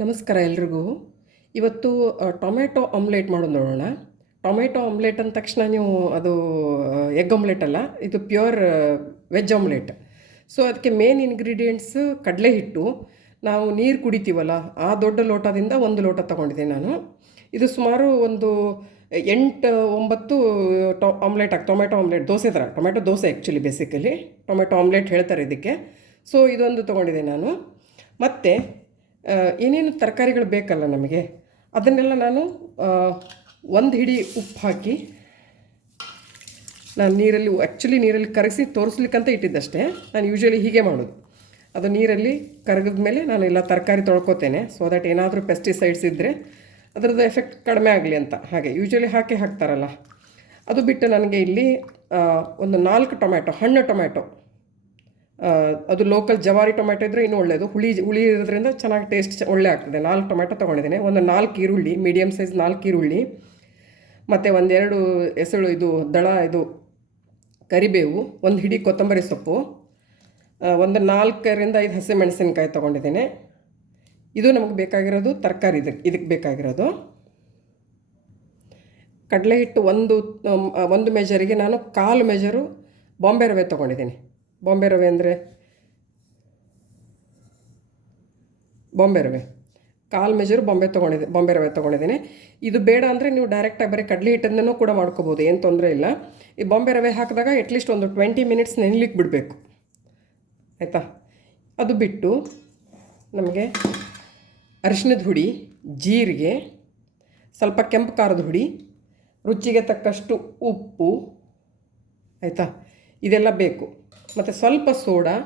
ನಮಸ್ಕಾರ ಎಲ್ರಿಗೂ. ಇವತ್ತು ಟೊಮೆಟೊ ಆಮ್ಲೆಟ್ ಮಾಡೋದು ನೋಡೋಣ. ಟೊಮೆಟೊ ಆಮ್ಲೆಟ್ ಅಂದ ತಕ್ಷಣ ನೀವು ಅದು ಎಗ್ ಆಮ್ಲೆಟ್ ಅಲ್ಲ, ಇದು ಪ್ಯೂರ್ ವೆಜ್ ಆಮ್ಲೆಟ್. ಸೊ, ಅದಕ್ಕೆ ಮೇನ್ ಇಂಗ್ರೀಡಿಯೆಂಟ್ಸ್ ಕಡಲೆ ಹಿಟ್ಟು. ನಾವು ನೀರು ಕುಡಿತೀವಲ್ಲ, ಆ ದೊಡ್ಡ ಲೋಟದಿಂದ ಒಂದು ಲೋಟ ತೊಗೊಂಡಿದ್ದೀನಿ ನಾನು. ಇದು ಸುಮಾರು ಒಂದು ಎಂಟು, ಒಂಬತ್ತು, ಟೊ, ಆಮ್ಲೆಟ್ ಆಗಿ ಟೊಮೆಟೊ ಆಮ್ಲೆಟ್, ದೋಸೆ ಥರ. Tomato dosa actually basically tomato omelette ಹೇಳ್ತಾರೆ ಇದಕ್ಕೆ. ಸೊ, ಇದೊಂದು ತೊಗೊಂಡಿದ್ದೆ ನಾನು. ಮತ್ತು ಏನೇನು ತರಕಾರಿಗಳು ಬೇಕಲ್ಲ ನಮಗೆ? ಅದನ್ನೆಲ್ಲ ನಾನು ಒಂದು ಹಿಡಿ ಉಪ್ಪು ಹಾಕಿ, ನಾನು ನೀರಲ್ಲಿ ಆ್ಯಕ್ಚುಲಿ ನೀರಲ್ಲಿ ಕರಗಿಸಿ ತೋರಿಸ್ಲಿಕ್ಕಂತ ಇಟ್ಟಿದ್ದಷ್ಟೇ. ನಾನು ಯೂಶ್ವಲಿ ಹೀಗೆ ಮಾಡೋದು. ಅದು ನೀರಲ್ಲಿ ಕರಗಿದ ಮೇಲೆ ನಾನು ಎಲ್ಲ ತರಕಾರಿ ತೊಳ್ಕೊತೇನೆ. ಸೊ ದಟ್ ಏನಾದರೂ ಪೆಸ್ಟಿಸೈಡ್ಸ್ ಇದ್ದರೆ ಅದರದ್ದು ಎಫೆಕ್ಟ್ ಕಡಿಮೆ ಆಗಲಿ ಅಂತ. ಹಾಗೆ ಯೂಶ್ವಲಿ ಹಾಕಿ ಹಾಕ್ತಾರಲ್ಲ. ಅದು ಬಿಟ್ಟು ನನಗೆ ಇಲ್ಲಿ ಒಂದು ನಾಲ್ಕು ಟೊಮ್ಯಾಟೊ, ಹಣ್ಣು ಟೊಮ್ಯಾಟೊ ಅದು ಲೋಕಲ್ ಜವಾರಿ ಟೊಮೆಟೊ ಇದ್ದರೆ ಇನ್ನೂ ಒಳ್ಳೆಯದು ಹುಳಿ ಹುಳಿ ಇರೋದ್ರಿಂದ ಚೆನ್ನಾಗಿ ಟೇಸ್ಟ್ ಒಳ್ಳೆ ಆಗ್ತದೆ. ನಾಲ್ಕು ಟೊಮೆಟೊ ತೊಗೊಂಡಿದ್ದೀನಿ. ಒಂದು ನಾಲ್ಕು ಈರುಳ್ಳಿ ಮೀಡಿಯಮ್ ಸೈಜ್ ನಾಲ್ಕು ಈರುಳ್ಳಿ, ಮತ್ತು ಒಂದೆರಡು ಎಸಳು ಇದು, ದಳ ಇದು, ಕರಿಬೇವು, ಒಂದು ಹಿಡಿ ಕೊತ್ತಂಬರಿ ಸೊಪ್ಪು ಒಂದು ನಾಲ್ಕರಿಂದ ಐದು ಹಸಿಮೆಣಸಿನ್ಕಾಯಿ ತೊಗೊಂಡಿದ್ದೀನಿ. ಇದು ನಮಗೆ ಬೇಕಾಗಿರೋದು ತರಕಾರಿ ಇದಕ್ಕೆ ಇದಕ್ಕೆ ಬೇಕಾಗಿರೋದು. ಕಡಲೆ ಹಿಟ್ಟು ಒಂದು ಒಂದು ಮೆಜರಿಗೆ ನಾನು ಕಾಲು ಮೆಜರು ಬಾಂಬೆ ರವೆ ತೊಗೊಂಡಿದ್ದೀನಿ. ಬಾಂಬೆ ರವೆ ಅಂದರೆ? ಬಾಂಬೆ ರವೆ ಕಾಲು ಮೆಜರ್ ಬಾಂಬೆ ತೊಗೊಂಡಿದ್ದೆ ಬಾಂಬೆ ರವೆ ತೊಗೊಂಡಿದ್ದೀನಿ. ಇದು ಬೇಡ ಅಂದರೆ ನೀವು ಡೈರೆಕ್ಟಾಗಿ ಬರೀ ಕಡಲೆ ಹಿಟ್ಟನ್ನು ಕೂಡ ಮಾಡ್ಕೋಬೋದು, ಏನು ತೊಂದರೆ ಇಲ್ಲ. ಈ ಬಾಂಬೆ ರವೆ ಹಾಕಿದಾಗ ಅಟ್ಲೀಸ್ಟ್ ಒಂದು ಟ್ವೆಂಟಿ ಮಿನಿಟ್ಸ್ ನೆನಲಿಕ್ಕೆ ಬಿಡಬೇಕು. ಆಯಿತಾ? ಅದು ಬಿಟ್ಟು ನಮಗೆ ಅರಿಶಿನದ ಹುಡಿ, ಜೀರಿಗೆ, ಸ್ವಲ್ಪ ಕೆಂಪು ಖಾರದ ಹುಡಿ, ರುಚಿಗೆ ತಕ್ಕಷ್ಟು ಉಪ್ಪು, ಆಯಿತಾ? ಇದೆಲ್ಲ ಬೇಕು. ಮತ್ತು ಸ್ವಲ್ಪ ಸೋಡಾ,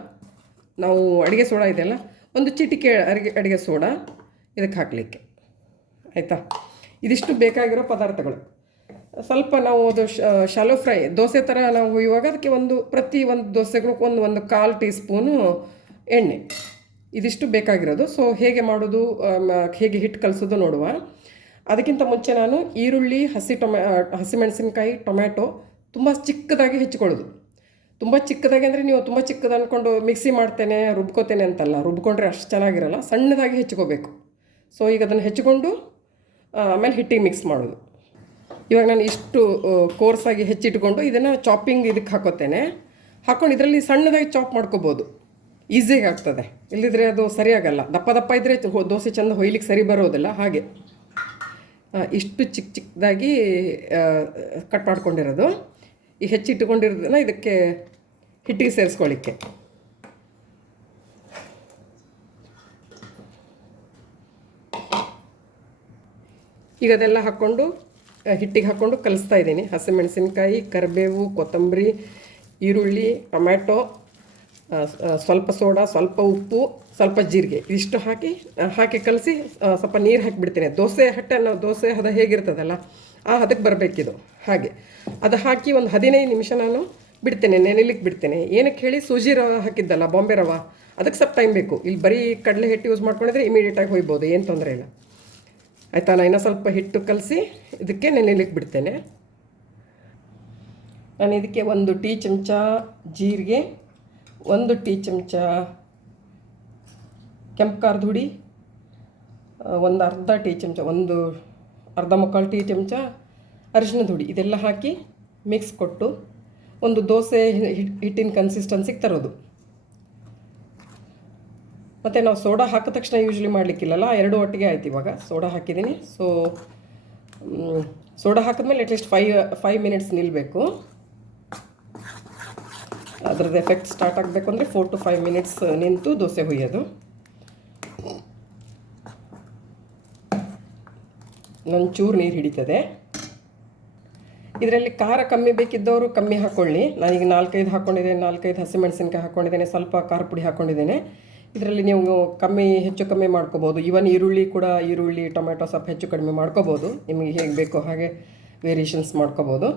ನಾವು ಅಡುಗೆ ಸೋಡಾ ಇದೆಯಲ್ಲ, ಒಂದು ಚಿಟಿಕೆ ಅಡುಗೆ ಅಡುಗೆ ಸೋಡಾ ಇದಕ್ಕೆ ಹಾಕಲಿಕ್ಕೆ. ಆಯಿತಾ? ಇದಿಷ್ಟು ಬೇಕಾಗಿರೋ ಪದಾರ್ಥಗಳು. ಸ್ವಲ್ಪ ನಾವು ಅದು ಶಾಲೋ ಫ್ರೈ ದೋಸೆ ಥರ ನಾವು ಇವಾಗ ಅದಕ್ಕೆ ಒಂದು, ಪ್ರತಿ ಒಂದು ದೋಸೆಗೂ ಒಂದು ಒಂದು ಕಾಲು ಟೀ ಸ್ಪೂನು ಎಣ್ಣೆ. ಇದಿಷ್ಟು ಬೇಕಾಗಿರೋದು. ಸೊ ಹೇಗೆ ಮಾಡೋದು ಹೇಗೆ ಹಿಟ್ಟು ಕಲಿಸೋದು ನೋಡುವ. ಅದಕ್ಕಿಂತ ಮುಂಚೆ ನಾನು ಈರುಳ್ಳಿ, ಹಸಿ ಟೊಮೆ, ಹಸಿಮೆಣಸಿನ್ಕಾಯಿ, ಟೊಮ್ಯಾಟೊ ತುಂಬ ಚಿಕ್ಕದಾಗಿ ಹೆಚ್ಚಿಕೊಳ್ಳೋದು ತುಂಬ ಚಿಕ್ಕದಾಗಿ ಅಂದರೆ ನೀವು ತುಂಬ ಚಿಕ್ಕದು ಅಂದ್ಕೊಂಡು ಮಿಕ್ಸಿ ಮಾಡ್ತೇನೆ, ರುಬ್ಕೋತೇನೆ ಅಂತಲ್ಲ, ರುಬ್ಕೊಂಡ್ರೆ ಅಷ್ಟು ಚೆನ್ನಾಗಿರಲ್ಲ, ಸಣ್ಣದಾಗಿ ಹೆಚ್ಕೋಬೇಕು ಸೊ ಈಗ ಅದನ್ನು ಹೆಚ್ಚಿಕೊಂಡು ಆಮೇಲೆ ಹಿಟ್ಟಿಗೆ ಮಿಕ್ಸ್ ಮಾಡೋದು. ಇವಾಗ ನಾನು ಇಷ್ಟು ಕೋರ್ಸಾಗಿ ಹೆಚ್ಚಿಟ್ಕೊಂಡು ಇದನ್ನು ಚಾಪಿಂಗ್ ಇದಕ್ಕೆ ಹಾಕೋತೇನೆ. ಹಾಕೊಂಡು ಇದರಲ್ಲಿ ಸಣ್ಣದಾಗಿ ಚಾಪ್ ಮಾಡ್ಕೋಬೋದು. ಈಸಿಯಾಗಿ ಆಗ್ತದೆ. ಇಲ್ಲಿದ್ರೆ ಅದು ಸರಿಯಾಗಲ್ಲ. ದಪ್ಪ ದಪ್ಪ ಇದ್ದರೆ ದೋಸೆ ಚೆಂದ ಹೊಯ್ಲಿಕ್ಕೆ ಸರಿ ಬರೋದಿಲ್ಲ, ಹಾಗೆ. ಇಷ್ಟು ಚಿಕ್ಕ ಚಿಕ್ಕದಾಗಿ ಕಟ್ ಮಾಡ್ಕೊಂಡಿರೋದು. ಈ ಹೆಚ್ಚಿಟ್ಟುಕೊಂಡಿರೋದನ್ನು ಇದಕ್ಕೆ ಹಿಟ್ಟಿಗೆ ಸೇರಿಸ್ಕೊಳ್ಳಿಕ್ಕೆ. ಈಗ ಅದೆಲ್ಲ ಹಾಕ್ಕೊಂಡು ಹಿಟ್ಟಿಗೆ ಹಾಕ್ಕೊಂಡು ಕಲಿಸ್ತಾ ಇದ್ದೀನಿ. ಹಸಿಮೆಣಸಿನ್ಕಾಯಿ, ಕರಿಬೇವು, ಕೊತ್ತಂಬರಿ, ಈರುಳ್ಳಿ, ಟೊಮ್ಯಾಟೊ ಸ್ವಲ್ಪ ಸೋಡಾ, ಸ್ವಲ್ಪ ಉಪ್ಪು, ಸ್ವಲ್ಪ ಜೀರಿಗೆ. ಇಷ್ಟು ಹಾಕಿ ಹಾಕಿ ಕಲಸಿ ಸ್ವಲ್ಪ ನೀರು ಹಾಕಿಬಿಡ್ತೀನಿ. ದೋಸೆ, ಹಟ್ಟೆ ನಾವು ದೋಸೆ ಹದ ಹೇಗಿರ್ತದಲ್ಲ? ಆ ಹದಕ್ಕೆ ಬರಬೇಕಿದು. ಹಾಗೆ. ಅದು ಹಾಕಿ ಒಂದು ಹದಿನೈದು ನಿಮಿಷ ನಾನು ಬಿಡ್ತೇನೆ ನೆನೆಲಿಕ್ಕೆ ಬಿಡ್ತೇನೆ. ಏನಕ್ಕೆ ಹೇಳಿ ಸೂಜಿ ರವೆ ಹಾಕಿದ್ದಲ್ಲ, ಬಾಂಬೆ ರವ. ಅದಕ್ಕೆ ಸ್ವಲ್ಪ ಟೈಮ್ ಬೇಕು. ಇಲ್ಲಿ ಬರೀ ಕಡಲೆ ಹಿಟ್ಟು ಯೂಸ್ ಮಾಡ್ಕೊಂಡಿದ್ರೆ ಇಮಿಡಿಯೇಟಾಗಿ ಹೋಗ್ಬೋದು ಏನು ತೊಂದರೆ ಇಲ್ಲ. ಆಯಿತಾ ನಾನು ಇನ್ನೂ ಸ್ವಲ್ಪ ಹಿಟ್ಟು ಕಲಸಿ ಇದಕ್ಕೆ ನೆನೆಲಿಕ್ಕೆ ಬಿಡ್ತೇನೆ. ನಾನು ಇದಕ್ಕೆ ಒಂದು ಟೀ ಚಮಚ ಜೀರಿಗೆ, ಒಂದು ಟೀ ಚಮಚ ಕೆಂಪು ಖಾರದ ಹುಡಿ ಒಂದು ಅರ್ಧ ಟೀ ಚಮಚ, ಒಂದು ಅರ್ಧ ಮುಕ್ಕಾಲು ಟೀ ಚಮಚ ಅರಿಶಿನದ ಹುಡಿ ಇದೆಲ್ಲ ಹಾಕಿ ಮಿಕ್ಸ್ ಕೊಟ್ಟು ಒಂದು ದೋಸೆ ಹಿಟ್- ಹಿಟ್ಟಿನ ಕನ್ಸಿಸ್ಟೆನ್ಸಿಗೆ ತರೋದು. ಮತ್ತು ನಾವು ಸೋಡಾ ಹಾಕಿದ ತಕ್ಷಣ ಯೂಶ್ವಲಿ ಮಾಡಲಿಕ್ಕಿಲ್ಲಲ್ಲ, ಎರಡು ಒಟ್ಟಿಗೆ ಆಯ್ತು ಇವಾಗ. ಸೋಡಾ ಹಾಕಿದ್ದೀನಿ. ಸೊ ಸೋಡಾ ಹಾಕಿದ್ಮೇಲೆ at least five five minutes ನಿಲ್ಲಬೇಕು ಅದರದ್ದು ಎಫೆಕ್ಟ್ ಸ್ಟಾರ್ಟ್ ಆಗಬೇಕು ಅಂದರೆ ಫೋರ್ ಟು ಫೈವ್ ಮಿನಿಟ್ಸ್ ನಿಂತು ದೋಸೆ ಹುಯ್ಯೋದು. ಒಂಚೂರು ನೀರು ಹಿಡಿತದೆ. ಇದರಲ್ಲಿ ಖಾರ ಕಮ್ಮಿ ಬೇಕಿದ್ದವರು ಕಮ್ಮಿ ಹಾಕ್ಕೊಳ್ಳಿ ನಾನೀಗ ನಾಲ್ಕೈದು ಹಾಕ್ಕೊಂಡಿದ್ದೇನೆ ನಾಲ್ಕೈದು ಹಸಿಮೆಣಸಿನ್ಕಾಯಿ ಹಾಕ್ಕೊಂಡಿದ್ದೇನೆ ಸ್ವಲ್ಪ ಖಾರ ಪುಡಿ ಹಾಕ್ಕೊಂಡಿದ್ದೇನೆ ಇದರಲ್ಲಿ ನೀವು ಕಮ್ಮಿ, ಹೆಚ್ಚು ಕಮ್ಮಿ ಮಾಡ್ಕೋಬೋದು. ಇವನ್ ಈರುಳ್ಳಿ ಕೂಡ ಈರುಳ್ಳಿ ಟೊಮೆಟೊ ಸ್ವಲ್ಪ ಹೆಚ್ಚು ಕಡಿಮೆ ಮಾಡ್ಕೋಬೋದು. ನಿಮಗೆ ಹೇಗೆ ಬೇಕೋ ಹಾಗೆ ವೇರಿಯೇಷನ್ಸ್ ಮಾಡ್ಕೋಬೋದು.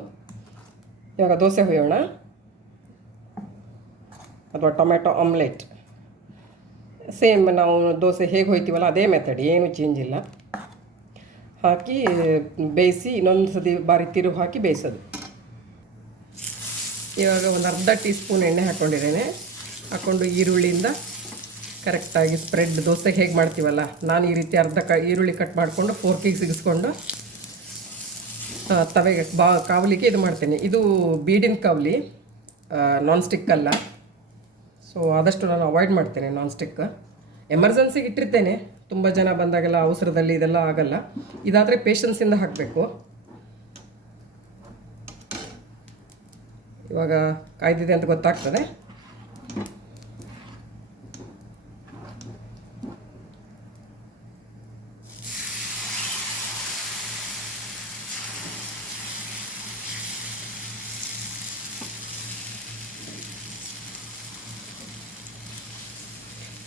ಇವಾಗ ದೋಸೆ ಹೊಯ್ಯೋಣ. ಅಥವಾ ಟೊಮೆಟೊ ಆಮ್ಲೆಟ್. ಸೇಮ್ ನಾವು ದೋಸೆ ಹೇಗೆ ಹೋಯ್ತೀವಲ್ಲ, ಅದೇ ಮೆಥಡ್ ಏನು ಚೇಂಜ್ ಇಲ್ಲ. ಹಾಕಿ ಬೇಯಿಸಿ ಇನ್ನೊಂದು ಸತಿ ಬಾರಿ ತಿರುವು ಹಾಕಿ ಬೇಯಿಸೋದು. ಇವಾಗ ಒಂದು ಅರ್ಧ ಟೀ ಸ್ಪೂನ್ ಎಣ್ಣೆ ಹಾಕ್ಕೊಂಡಿದ್ದೇನೆ ಹಾಕ್ಕೊಂಡು ಈರುಳ್ಳಿಯಿಂದ ಕರೆಕ್ಟಾಗಿ ಸ್ಪ್ರೆಡ್ ದೋಸೆಗೆ ಹೇಗೆ ಮಾಡ್ತೀವಲ್ಲ, ನಾನು ಈ ರೀತಿ ಅರ್ಧ ಕ, ಈರುಳ್ಳಿ ಕಟ್ ಮಾಡಿಕೊಂಡು ಫೋರ್ಕಿಗೆ ಸಿಗಿಸ್ಕೊಂಡು ತವೆಗೆ ಬಾ ಕಾವಲಿಗೆ ಇದು ಮಾಡ್ತೇನೆ. ಇದು ಬೀಡಿನ ಕಾವಲಿ ನಾನ್ ಸ್ಟಿಕ್ ಅಲ್ಲ. ಸೊ ಆದಷ್ಟು ನಾನು ಅವಾಯ್ಡ್ ಮಾಡ್ತೇನೆ ನಾನ್ ಸ್ಟಿಕ್ ಎಮರ್ಜೆನ್ಸಿಗೆ ಇಟ್ಟಿರ್ತೇನೆ. ತುಂಬ ಜನ ಬಂದಾಗೆಲ್ಲ ಅವಸರದಲ್ಲಿ ಇದೆಲ್ಲ ಆಗಲ್ಲ. ಇದಾದರೆ ಪೇಷನ್ಸಿಂದ ಹಾಕಬೇಕು. ಇವಾಗ ಕಾಯ್ದಿದೆ ಅಂತ ಗೊತ್ತಾಗ್ತದೆ.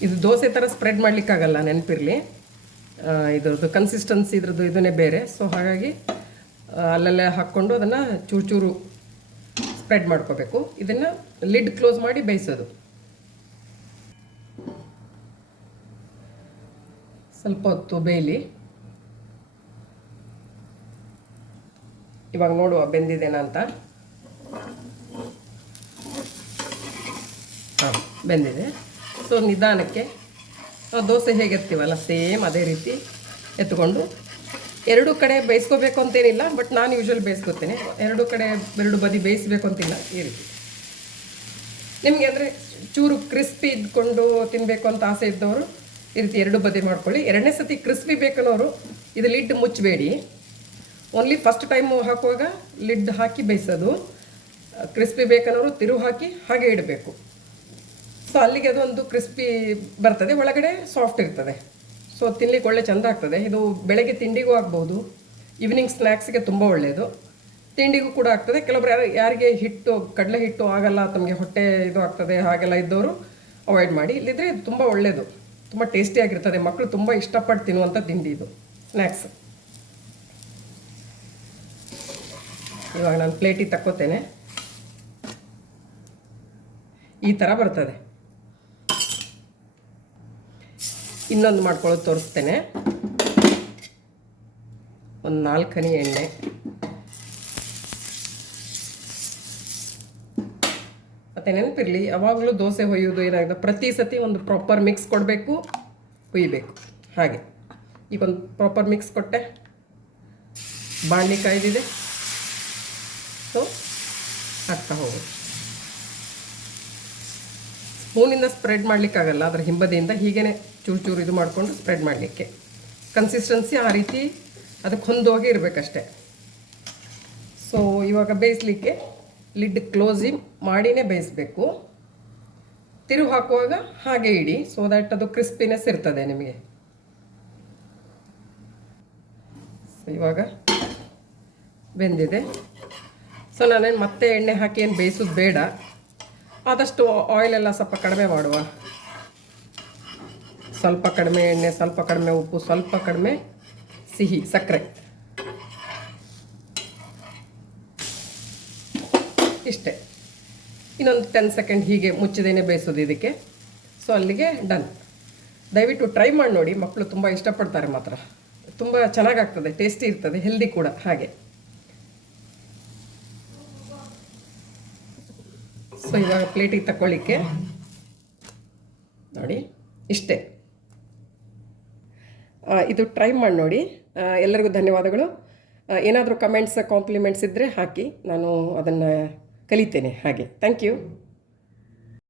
ಇದು ದೋಸೆ ಥರ ಸ್ಪ್ರೆಡ್ ಮಾಡಲಿಕ್ಕಾಗಲ್ಲ ನೆನಪಿರಲಿ. ಇದರದ್ದು ಕನ್ಸಿಸ್ಟೆನ್ಸಿ ಇದ್ರದ್ದು ಇದನ್ನೇ ಬೇರೆ. ಸೊ ಹಾಗಾಗಿ ಅಲ್ಲೆಲ್ಲ ಹಾಕ್ಕೊಂಡು ಅದನ್ನು ಚೂರು ಚೂರು ಸ್ಪ್ರೆಡ್ ಮಾಡ್ಕೋಬೇಕು. ಇದನ್ನು ಲಿಡ್ ಕ್ಲೋಸ್ ಮಾಡಿ ಬೇಯಿಸೋದು. ಸ್ವಲ್ಪ ಹೊತ್ತು ಬೇಯಲಿ. ಇವಾಗ ನೋಡುವ ಬೆಂದಿದೆನಾ ಅಂತ. ಹಾಂ, ಬೆಂದಿದೆ. ಸೊ ನಿಧಾನಕ್ಕೆ ನಾವು ದೋಸೆ ಹೇಗೆ ಎತ್ತೀವಲ್ಲ, ಸೇಮ್ ಅದೇ ರೀತಿ ಎತ್ಕೊಂಡು ಎರಡು ಕಡೆ ಬೇಯಿಸ್ಕೋಬೇಕು ಅಂತೇನಿಲ್ಲ ಬಟ್ ನಾನು ಯೂಶ್ವಲ್ ಬೇಯಿಸ್ಕೊತೇನೆ. ಎರಡು ಕಡೆ ಎರಡು ಬದಿ ಬೇಯಿಸ್ಬೇಕು ಅಂತಿಲ್ಲ, ಈ ರೀತಿ. ನಿಮಗೆ ಅಂದರೆ ಚೂರು ಕ್ರಿಸ್ಪಿ ಇದ್ಕೊಂಡು ತಿನ್ನಬೇಕು ಅಂತ ಆಸೆ ಇದ್ದವರು ಈ ರೀತಿ ಎರಡು ಬದಿ ಮಾಡ್ಕೊಳ್ಳಿ. ಎರಡನೇ ಸತಿ ಕ್ರಿಸ್ಪಿ ಬೇಕನ್ನೋರು ಇದು ಲಿಡ್ ಮುಚ್ಚಬೇಡಿ. ಓನ್ಲಿ ಫಸ್ಟ್ ಟೈಮು ಹಾಕುವಾಗ ಲಿಡ್ ಹಾಕಿ ಬೇಯಿಸೋದು. ಕ್ರಿಸ್ಪಿ ಬೇಕನ್ನೋರು ತಿರು ಹಾಕಿ ಹಾಗೆ ಇಡಬೇಕು. ಸೊ ಅಲ್ಲಿಗೆ ಅದೊಂದು ಕ್ರಿಸ್ಪಿ ಬರ್ತದೆ. ಒಳಗಡೆ ಸಾಫ್ಟ್ ಇರ್ತದೆ. ಸೊ ತಿನ್ಲಿಕ್ಕೆ ಒಳ್ಳೆ ಚೆಂದ ಆಗ್ತದೆ. ಇದು ಬೆಳಗ್ಗೆ ತಿಂಡಿಗೂ ಆಗ್ಬೋದು. ಈವ್ನಿಂಗ್ ಸ್ನ್ಯಾಕ್ಸ್ಗೆ ತುಂಬ ಒಳ್ಳೆಯದು ತಿಂಡಿಗೂ ಕೂಡ ಆಗ್ತದೆ. ಕೆಲವೊಬ್ರು ಯಾರು, ಯಾರಿಗೆ ಹಿಟ್ಟು, ಕಡಲೆ ಹಿಟ್ಟು ಆಗಲ್ಲ, ತಮಗೆ ಹೊಟ್ಟೆ ಇದು ಆಗ್ತದೆ, ಹಾಗೆಲ್ಲ ಇದ್ದವರು ಅವಾಯ್ಡ್ ಮಾಡಿ. ಇಲ್ಲಿದ್ರೆ ಇದು ತುಂಬ ಒಳ್ಳೆಯದು ತುಂಬ ಟೇಸ್ಟಿಯಾಗಿರ್ತದೆ ಮಕ್ಕಳು ತುಂಬ ಇಷ್ಟಪಟ್ಟು ತಿನ್ನುವಂಥ ತಿಂಡಿ ಇದು. ಸ್ನ್ಯಾಕ್ಸ್ ಇವಾಗ ನಾನು ಪ್ಲೇಟಿಗೆ ತಕ್ಕೋತೇನೆ. ಈ ಥರ ಬರ್ತದೆ. ಇನ್ನೊಂದು ಮಾಡ್ಕೊಳ್ಳೋದು ತೋರಿಸ್ತೇನೆ. ಒಂದು ನಾಲ್ಕನೇ ಎಣ್ಣೆ. ಮತ್ತು ನೆನಪಿರಲಿ, ಯಾವಾಗಲೂ ದೋಸೆ ಹೊಯ್ಯೋದು ಏನಾಗಿದೆ ಪ್ರತಿ ಸತಿ ಒಂದು ಪ್ರಾಪರ್ ಮಿಕ್ಸ್ ಕೊಡಬೇಕು, ಹುಯ್ಬೇಕು. ಹಾಗೆ. ಈಗ ಒಂದು ಪ್ರಾಪರ್ ಮಿಕ್ಸ್ ಕೊಟ್ಟೆ. ಬಾಣಲಿ ಕಾಯ್ದಿದೆ ಸೊ ಹಾಕ್ತಾ ಹೋಗೋದು. ಸ್ಪೂನಿಂದ ಸ್ಪ್ರೆಡ್ ಮಾಡಲಿಕ್ಕಾಗಲ್ಲ, ಅದರ ಹಿಂಬದಿಯಿಂದ ಹೀಗೇ ಚೂರು ಚೂರು ಇದು ಮಾಡಿಕೊಂಡು ಸ್ಪ್ರೆಡ್ ಮಾಡಲಿಕ್ಕೆ. ಕನ್ಸಿಸ್ಟೆನ್ಸಿ ಆ ರೀತಿ ಅದಕ್ಕೆ ಹೊಂದೋಗಿ ಇರಬೇಕಷ್ಟೆ. ಸೊ ಇವಾಗ ಬೇಯಿಸ್ಲಿಕ್ಕೆ ಲಿಡ್ ಕ್ಲೋಸಿ ಮಾಡಿನೇ ಬೇಯಿಸಬೇಕು. ತಿರು ಹಾಕುವಾಗ ಹಾಗೆ ಇಡಿ ಸೊ ದಟ್ ಅದು ಕ್ರಿಸ್ಪಿನೆಸ್ ಇರ್ತದೆ ನಿಮಗೆ. ಸೊ ಇವಾಗ ಬೆಂದಿದೆ. ಸೊ ನಾನೇನು ಮತ್ತೆ ಎಣ್ಣೆ ಹಾಕಿ ಏನು ಬೇಯಿಸೋದು ಬೇಡ. ಆದಷ್ಟು ಆಯಿಲ್ ಎಲ್ಲ ಸ್ವಲ್ಪ ಕಡಿಮೆ ಮಾಡುವ. ಸ್ವಲ್ಪ ಕಡಿಮೆ ಎಣ್ಣೆ, ಸ್ವಲ್ಪ ಕಡಿಮೆ ಉಪ್ಪು, ಸ್ವಲ್ಪ ಕಡಿಮೆ ಸಿಹಿ, ಸಕ್ಕರೆ. ಇಷ್ಟೆ. ಇನ್ನೊಂದು ಟೆನ್ ಸೆಕೆಂಡ್ ಹೀಗೆ ಮುಚ್ಚದೇನೆ ಬೇಯಿಸೋದು ಇದಕ್ಕೆ. ಸೊ ಅಲ್ಲಿಗೆ ಡನ್ ದಯವಿಟ್ಟು ಟ್ರೈ ಮಾಡಿ ನೋಡಿ. ಮಕ್ಕಳು ತುಂಬ ಇಷ್ಟಪಡ್ತಾರೆ ಮಾತ್ರ. ತುಂಬ ಚೆನ್ನಾಗಾಗ್ತದೆ ಟೇಸ್ಟಿ ಇರ್ತದೆ ಹೆಲ್ದಿ ಕೂಡ, ಹಾಗೆ. ಸೊ ಇವಾಗ ಪ್ಲೇಟಿಗೆ ತಗೊಳ್ಳಿಕ್ಕೆ ನೋಡಿ, ಇಷ್ಟೇ. ಇದು ಟ್ರೈ ಮಾಡಿ ನೋಡಿ. ಎಲ್ಲರಿಗೂ ಧನ್ಯವಾದಗಳು. ಏನಾದರೂ ಕಮೆಂಟ್ಸ್ ಕಾಂಪ್ಲಿಮೆಂಟ್ಸ್ ಇದ್ದರೆ ಹಾಕಿ. ನಾನು ಅದನ್ನು ಕಲಿತೇನೆ ಹಾಗೆ. Thank you